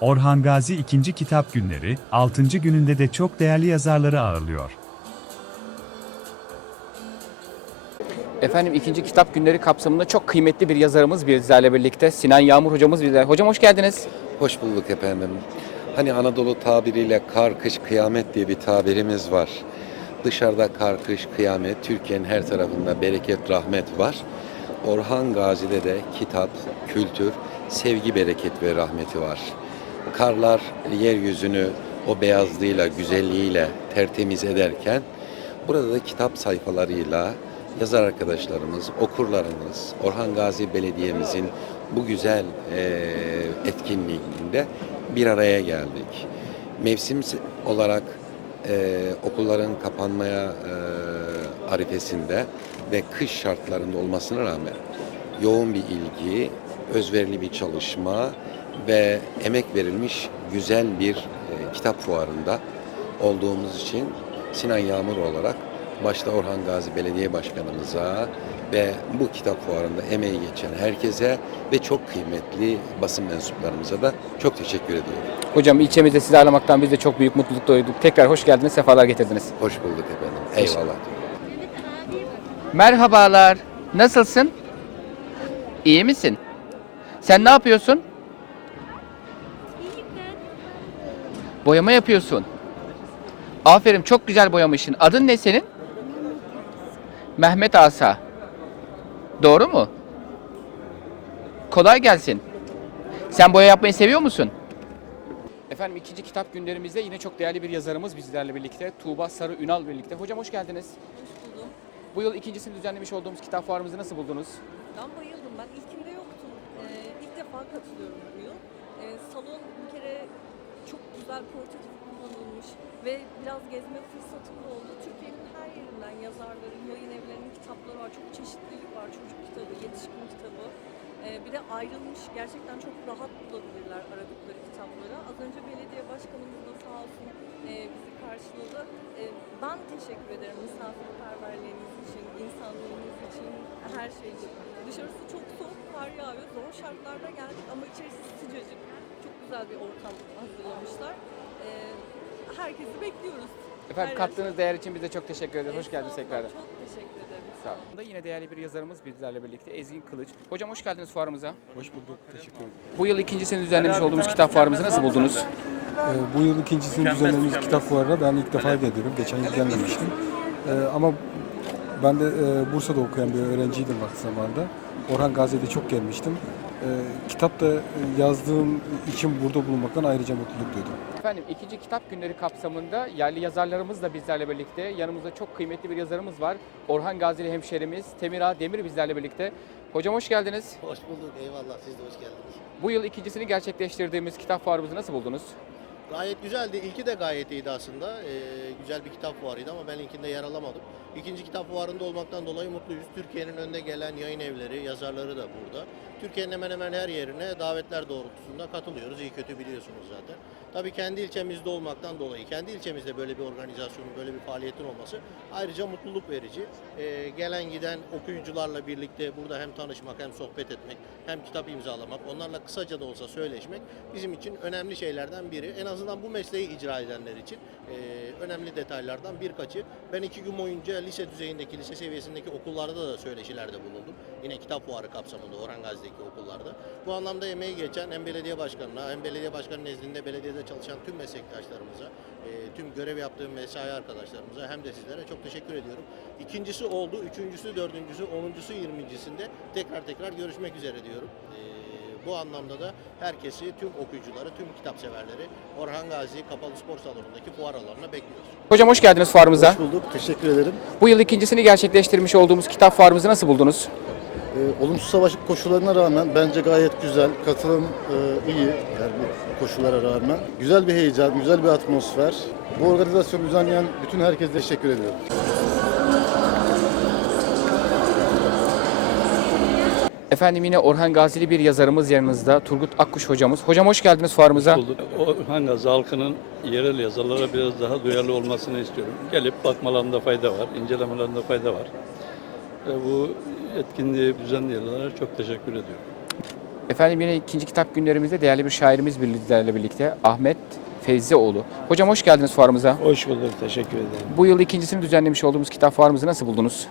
Orhan Gazi 2. Kitap Günleri, 6. gününde de çok değerli yazarları ağırlıyor. Efendim ikinci kitap günleri kapsamında çok kıymetli bir yazarımız bizlerle birlikte. Sinan Yağmur hocamız bizlerle. Hocam hoş geldiniz. Hoş bulduk efendim. Hani Anadolu tabiriyle kar, kış, kıyamet diye bir tabirimiz var. Dışarıda kar, kış, kıyamet, Türkiye'nin her tarafında bereket, rahmet var. Orhan Gazi'de de kitap, kültür, sevgi, bereket ve rahmeti var. Karlar yeryüzünü o beyazlığıyla, güzelliğiyle tertemiz ederken burada da kitap sayfalarıyla yazar arkadaşlarımız, okurlarımız, Orhan Gazi Belediye'mizin bu güzel eee, etkinliğinde bir araya geldik. Mevsim olarak eee, okulların kapanmaya eee, arifesinde ve kış şartlarında olmasına rağmen yoğun bir ilgi, özverili bir çalışma ve emek verilmiş güzel bir eee, kitap fuarında olduğumuz için Sinan Yağmur olarak başta Orhan Gazi Belediye Başkanımıza ve bu kitap fuarında emeği geçen herkese ve çok kıymetli basın mensuplarımıza da çok teşekkür ediyorum. Hocam ilçemizde sizi ağırlamaktan biz de çok büyük mutluluk duyduk. Tekrar hoş geldiniz, sefalar getirdiniz. Hoş bulduk efendim. Eyvallah. Merhabalar. Nasılsın? İyi misin? Sen ne yapıyorsun? Boyama yapıyorsun. Aferin çok güzel boyamışsın. Adın ne senin? Mehmet Asa. Doğru mu? Kolay gelsin. Sen boya yapmayı seviyor musun? Efendim ikinci kitap günlerimizde yine çok değerli bir yazarımız bizlerle birlikte. Tuğba Sarı Ünal birlikte. Hocam hoş geldiniz. Hoş buldum. Bu yıl ikincisini düzenlemiş olduğumuz kitap fuarımızı nasıl buldunuz? Ben bayıldım. Ben ilkinde yoktum. Ee, ilk defa katılıyorum bu yıl. Ee, salon bir kere çok güzel portatif kullanılmış ve biraz gezme fırsatım da oldu. Türkiye'nin her yerinden yazarların, yayın evlerinin kitapları var. Çok çeşitlilik var. Çocuk kitabı, yetişkin kitabı. Ee, bir de ayrılmış. Gerçekten çok rahat bulabilirler aradıkları kitapları. Az önce belediye başkanımız da sağ olsun e, bizi karşıladı. E, ben teşekkür ederim misafirperverliğiniz için, insanlığınız için, her şey için. Dışarısı çok soğuk, kar yağıyor. Zor şartlarda geldik ama içerisi güzel bir ortam hazırlamışlar. E, herkesi bekliyoruz. Efendim Her kattığınız değer için biz de çok teşekkür ederiz. Hoş geldiniz tekrardan. Çok teşekkür ederim. Sağ olun. Yine değerli bir yazarımız bizlerle birlikte Ezgin Kılıç. Hocam hoş geldiniz fuarımıza. Hoş bulduk, teşekkür ederim. Bu yıl ikincisini düzenlemiş olduğumuz kitap fuarımızı nasıl buldunuz? Ee, bu yıl ikincisini düzenlediğimiz kitap fuarına ben ilk defa geliyorum. Geçen yıl gelmemiştim. Ee, ama ben de e, Bursa'da okuyan bir öğrenciydim vakti zamanında. Orhan Gazi'de çok gelmiştim. Ee, kitap da e, yazdığım için burada bulunmaktan ayrıca mutluluk duydum. Efendim ikinci kitap günleri kapsamında yerli yazarlarımız da bizlerle birlikte. Yanımızda çok kıymetli bir yazarımız var. Orhan Gazili hemşerimiz Temir Ağa Demir bizlerle birlikte. Hocam hoş geldiniz. Hoş bulduk, eyvallah. Siz de hoş geldiniz. Bu yıl ikincisini gerçekleştirdiğimiz kitap fuarımızı nasıl buldunuz? Gayet güzeldi. İlki de gayet iyiydi aslında. Ee, güzel bir kitap fuarıydı ama ben ilkinde yer alamadım. İkinci kitap fuarında olmaktan dolayı mutluyuz. Türkiye'nin önde gelen yayın evleri, yazarları da burada. Türkiye'nin hemen hemen her yerine davetler doğrultusunda katılıyoruz. İyi kötü biliyorsunuz zaten. Tabii kendi ilçemizde olmaktan dolayı, kendi ilçemizde böyle bir organizasyonun, böyle bir faaliyetin olması ayrıca mutluluk verici. Ee, gelen giden okuyucularla birlikte burada hem tanışmak, hem sohbet etmek, hem kitap imzalamak, onlarla kısaca da olsa söyleşmek bizim için önemli şeylerden biri. En azından bu mesleği icra edenler için e, önemli detaylardan birkaçı. Ben iki gün boyunca lise düzeyindeki, lise seviyesindeki okullarda da söyleşilerde bulundum. Yine kitap fuarı kapsamında Orhan Gazi'deki okullarda. Bu anlamda emeği geçen hem belediye başkanına hem belediye başkanı nezdinde belediyede çalışan tüm meslektaşlarımıza, e, tüm görev yaptığım mesai arkadaşlarımıza hem de sizlere çok teşekkür ediyorum. İkincisi oldu, üçüncüsü, dördüncüsü, onuncusu, yirmincisinde tekrar tekrar görüşmek üzere diyorum. E, bu anlamda da herkesi, tüm okuyucuları, tüm kitap severleri Orhan Gazi Kapalı Spor Salonu'ndaki fuar alanına bekliyoruz. Hocam hoş geldiniz fuarımıza. Hoş bulduk, teşekkür ederim. Bu yıl ikincisini gerçekleştirmiş olduğumuz kitap fuarımızı nasıl buldunuz? Ee, olumsuz savaş koşullarına rağmen bence gayet güzel, katılım e, iyi yani koşullara rağmen. Güzel bir heyecan, güzel bir atmosfer. Bu organizasyonu düzenleyen bütün herkese teşekkür ediyorum. Efendim yine Orhan Gazili bir yazarımız yanınızda. Turgut Akkuş hocamız. Hocam hoş geldiniz fuarımıza. bulduk. Orhan Gazi halkının yerel yazarlara biraz daha duyarlı olmasını istiyorum. Gelip bakmalarında fayda var, incelemelerinde fayda var. Ve bu etkinliği düzenleyenlere çok teşekkür ediyorum. Efendim yine ikinci kitap günlerimizde değerli bir şairimiz bizlerle birlikte Ahmet Feyzioğlu. Hocam hoş geldiniz fuarımıza. Hoş bulduk, teşekkür ederim. Bu yıl ikincisini düzenlemiş olduğumuz kitap fuarımızı nasıl buldunuz?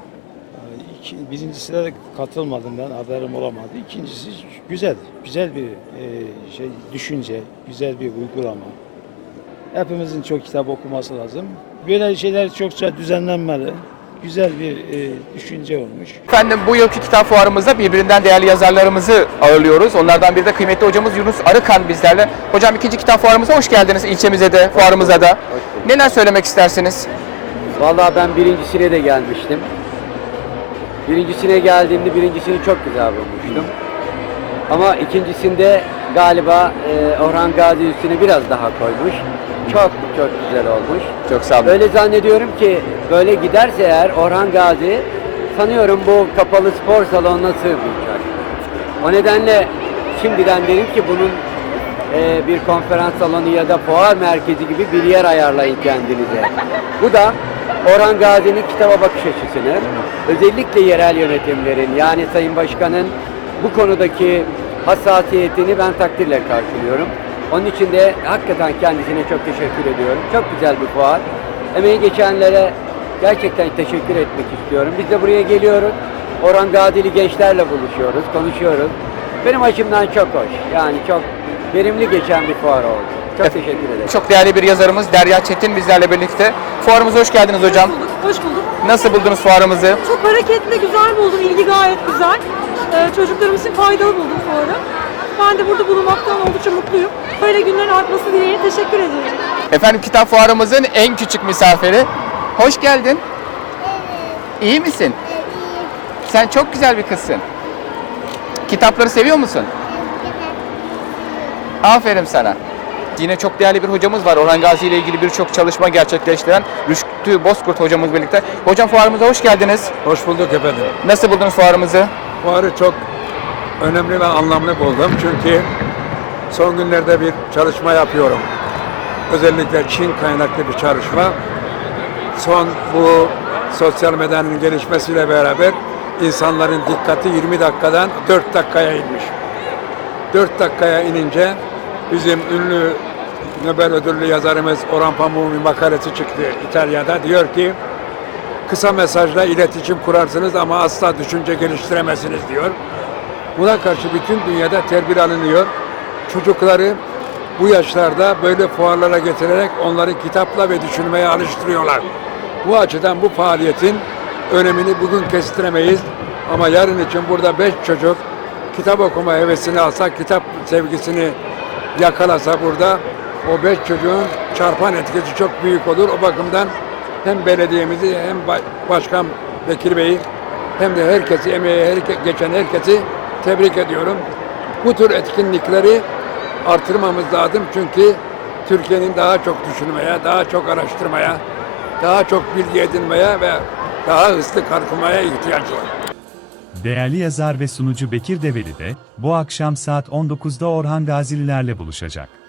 İki, birincisine de katılmadım ben, haberim olamadı. İkincisi güzel, güzel bir e, şey düşünce, güzel bir uygulama. Hepimizin çok kitap okuması lazım. Böyle şeyler çokça düzenlenmeli. Güzel bir e, düşünce olmuş. Efendim bu yılki kitap fuarımızda birbirinden değerli yazarlarımızı ağırlıyoruz. Onlardan biri de kıymetli hocamız Yunus Arıkan bizlerle. Hocam ikinci kitap fuarımıza hoş geldiniz ilçemize de, fuarımıza da. Neler söylemek istersiniz? Vallahi ben birincisine de gelmiştim. Birincisine geldiğimde birincisini çok güzel bulmuştum. Ama ikincisinde galiba e, Orhan Gazi üstüne biraz daha koymuş. Çok çok güzel olmuş. Çok sağ olun. Öyle zannediyorum ki böyle giderse eğer Orhan Gazi sanıyorum bu kapalı spor salonuna sığmayacak. O nedenle şimdiden derim ki bunun e, bir konferans salonu ya da fuar merkezi gibi bir yer ayarlayın kendinize. Bu da Orhan Gazi'nin kitaba bakış açısını, özellikle yerel yönetimlerin yani Sayın Başkan'ın bu konudaki hassasiyetini ben takdirle karşılıyorum. Onun için de hakikaten kendisine çok teşekkür ediyorum. Çok güzel bir fuar. Emeği geçenlere gerçekten teşekkür etmek istiyorum. Biz de buraya geliyoruz. Orhan Gazi'li gençlerle buluşuyoruz, konuşuyoruz. Benim açımdan çok hoş. Yani çok verimli geçen bir fuar oldu. Çok teşekkür ederim. Çok değerli bir yazarımız Derya Çetin bizlerle birlikte. Fuarımıza hoş geldiniz hocam. Hoş bulduk. Hoş bulduk. Nasıl buldunuz fuarımızı? Çok hareketli, güzel buldum. İlgi gayet güzel. Ee, çocuklarım için faydalı buldum fuarı. Ben de burada bulunmaktan oldukça mutluyum. Böyle günlerin artması dileğiyle teşekkür ediyorum. Efendim kitap fuarımızın en küçük misafiri. Hoş geldin. İyi misin? Sen çok güzel bir kızsın. Kitapları seviyor musun? Aferin sana. Yine çok değerli bir hocamız var. Orhan Gazi ile ilgili birçok çalışma gerçekleştiren Rüştü Bozkurt hocamız birlikte. Hocam fuarımıza hoş geldiniz. Hoş bulduk efendim. Nasıl buldunuz fuarımızı? Fuarı çok önemli ve anlamlı buldum. Çünkü son günlerde bir çalışma yapıyorum. Özellikle Çin kaynaklı bir çalışma. Son bu sosyal medyanın gelişmesiyle beraber insanların dikkati 20 dakikadan 4 dakikaya inmiş. 4 dakikaya inince bizim ünlü Nobel ödüllü yazarımız Orhan Pamuk'un bir makalesi çıktı İtalya'da. Diyor ki kısa mesajla iletişim kurarsınız ama asla düşünce geliştiremezsiniz diyor. Buna karşı bütün dünyada tedbir alınıyor. Çocukları bu yaşlarda böyle fuarlara getirerek onları kitapla ve düşünmeye alıştırıyorlar. Bu açıdan bu faaliyetin önemini bugün kestiremeyiz. Ama yarın için burada beş çocuk kitap okuma hevesini alsa, kitap sevgisini yakalasa burada o beş çocuğun çarpan etkisi çok büyük olur. O bakımdan hem belediyemizi hem ba- başkan Bekir Bey'i hem de herkesi emeğe herke- geçen herkesi tebrik ediyorum. Bu tür etkinlikleri artırmamız lazım çünkü Türkiye'nin daha çok düşünmeye, daha çok araştırmaya, daha çok bilgi edinmeye ve daha hızlı kalkınmaya ihtiyacı var. Değerli yazar ve sunucu Bekir Develi de bu akşam saat 19'da Orhan Gazililerle buluşacak.